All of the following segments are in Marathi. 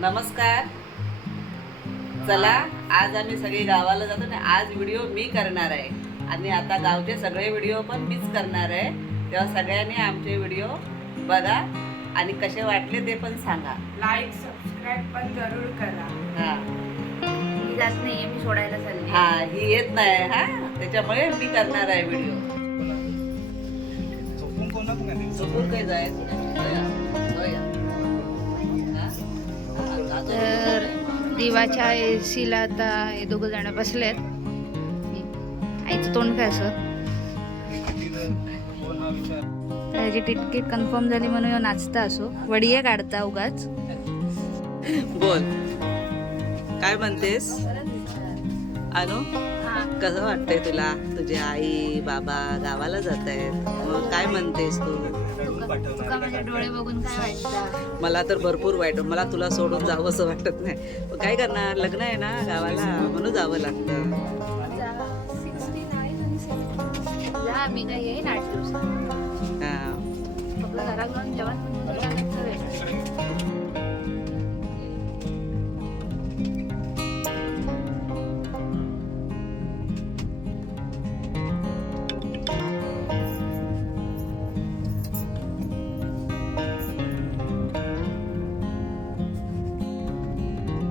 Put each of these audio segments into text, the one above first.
नमस्कार. चला, आज आम्ही सगळे गावाला जातो आणि आज व्हिडिओ मी करणार आहे आणि आता गावचे सगळे व्हिडिओ पण मीच करणार आहे. तेव्हा सगळ्यांनी आमचे व्हिडिओ बघा आणि कसे वाटले ते पण सांगा. लाईक सबस्क्राईब पण जरूर करा. हा मी जात नाहीये, मी सोडायला चालली. हा ही येत नाही हा, त्याच्यामुळे मी करणार आहे व्हिडिओ. चुकून काही जायचं तर दिवाच्या एसीला आता हे दोघं जण बसलेत. आईचं तोंड काय असं, त्याची तिकीट कन्फर्म झाली म्हणून ह्यो नाचता असो, वडिये काढता उगाच. बोल, काय म्हणतेस अनु? कसं वाटतंय तुला? तुझी आई बाबा गावाला जात आहेत, मग काय म्हणतेस तू? तुका माझे डोळे बघून काय वाटतं? मला तर भरपूर वाईट, मला तुला सोडून जावं असं वाटत नाही. पण काय करणार, लग्न आहे ना गावाला, म्हणून जावं लागतं. जा, मी काय येईन 8 दिवसात. हा. आपलं घरात जाऊन जेवण बनवून दिलं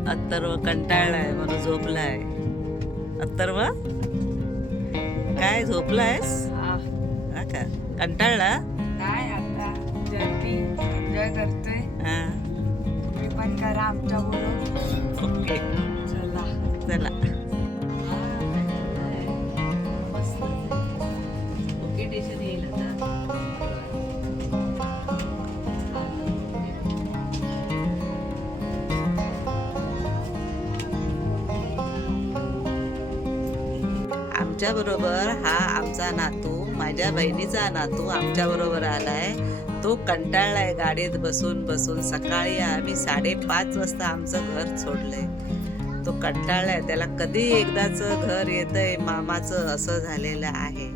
अत्तर्व कंटाळलाय म्हणून झोपलाय. अत्तर्व काय झोपलायस? हा का, कंटाळला? काय आता जर्नी एन्जॉय करतोय. हा, तुम्ही पण करा आमच्या बरोबर. ओके, चला. चला. ओके, टेन्शन येईल आता. आमच्या बरोबर हा आमचा नातू, माझ्या बहिणीचा नातू आमच्या बरोबर आलाय. तो कंटाळलाय गाडीत बसून बसून. सकाळी आम्ही 5:30 वाजता आमचं घर सोडलंय. तो कंटाळलाय, त्याला कधी एकदाच घर येतंय मामाचं असं झालेलं आहे.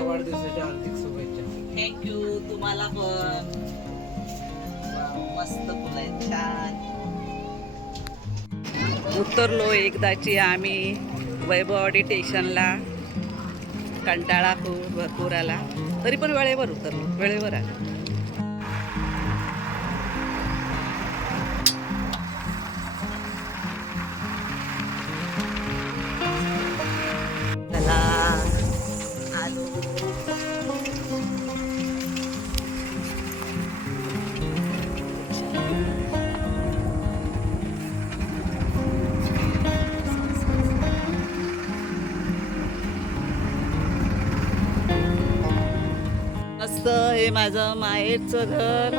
वाढदिवसाच्या हार्दिक शुभेच्छा. थँक्यू, तुम्हाला पण. मस्त फुलं आहेत, छान. उतरलो एकदाची आम्ही वैभववाडी स्टेशनला. कंटाळा खूप भरपूर आला, तरी पण वेळेवर उतरलो, वेळेवर आलो. चला, आलो. मस्त, हे माझं माहेरचं घर.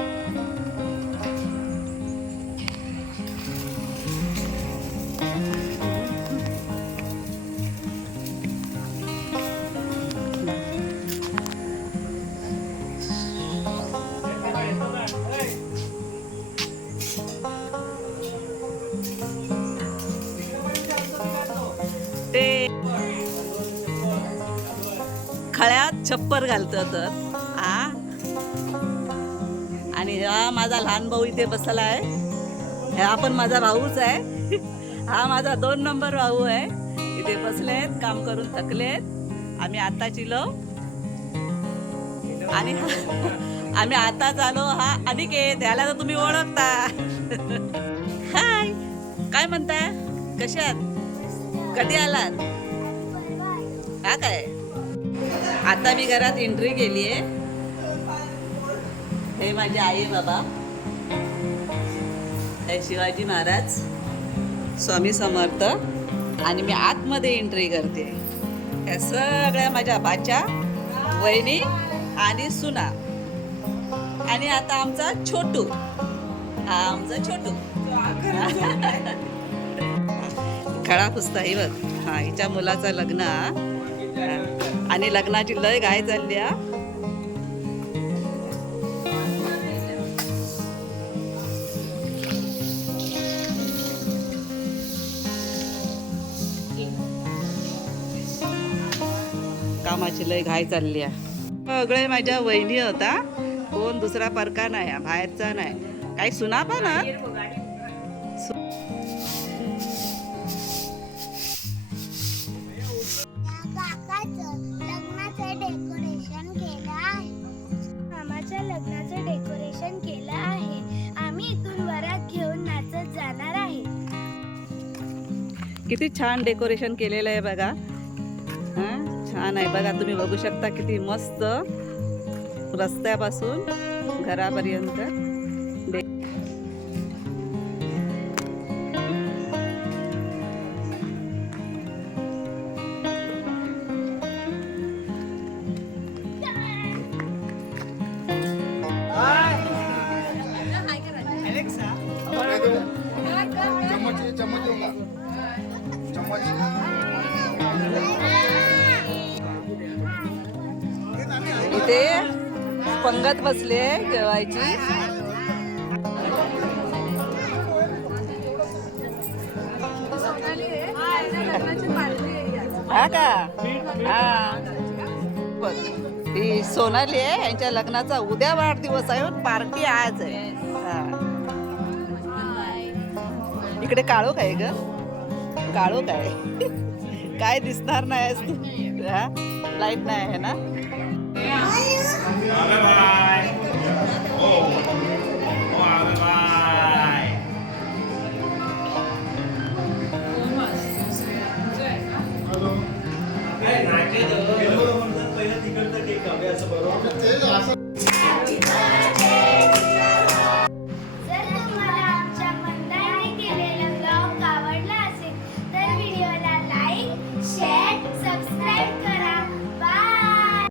ते खळ्यात छप्पर घालतं तर आणि हा माझा लहान भाऊ इथे बसला आहे. हा पण माझा भाऊच आहे. हा माझा 2 नंबर भाऊ आहे. इथे बसलेत, काम करून थकलेत. आम्ही आता चिलो आणि आम्ही आताच आलो. हा अनिकेत, याला तर तुम्ही ओळखता. हाय, काय म्हणताय, कशात, कधी आलात? हा काय, आता मी घरात एंट्री केली आहे. हे माझे आई बाबा, हे शिवाजी महाराज, स्वामी समर्थ, आणि मी आतमध्ये एंट्री करते. या सगळ्या माझ्या बाच्या, वहिनी आणि सुना. आणि आता आमचा छोटू, हा आमचा छोटू. खळा पुसता ही बघ. हा, हिच्या मुलाचं लग्न आणि लग्नाची लय घाई चालली. कामाची लय घाई चालली आहे. सगळे माझ्या वहिनी होता, कोण दुसरा परका नाही, बाहेरचा नाही. काही सुना पण हा? मामाच्या लग्नाचं डेकोरेशन केलं आहे. आम्ही इथून वरात घेऊन नाचत जाणार आहे. किती छान डेकोरेशन केलेलं आहे बघा. हा छान आहे बघा, तुम्ही बघू शकता किती मस्त रस्त्यापासून घरापर्यंत इथे पंगत बसली आहे जेवायची. हा का हा बघ, ही सोनाली आहे, यांच्या लग्नाचा उद्या वाढदिवस आहे, पार्टी आज आहे. हा. इकडे काळो काय ग, काळो काय काय दिसणार नाही आज तू. हा लाईट नाही आहे ना. पहिलं तिकडचं केक हवे असं बरोबर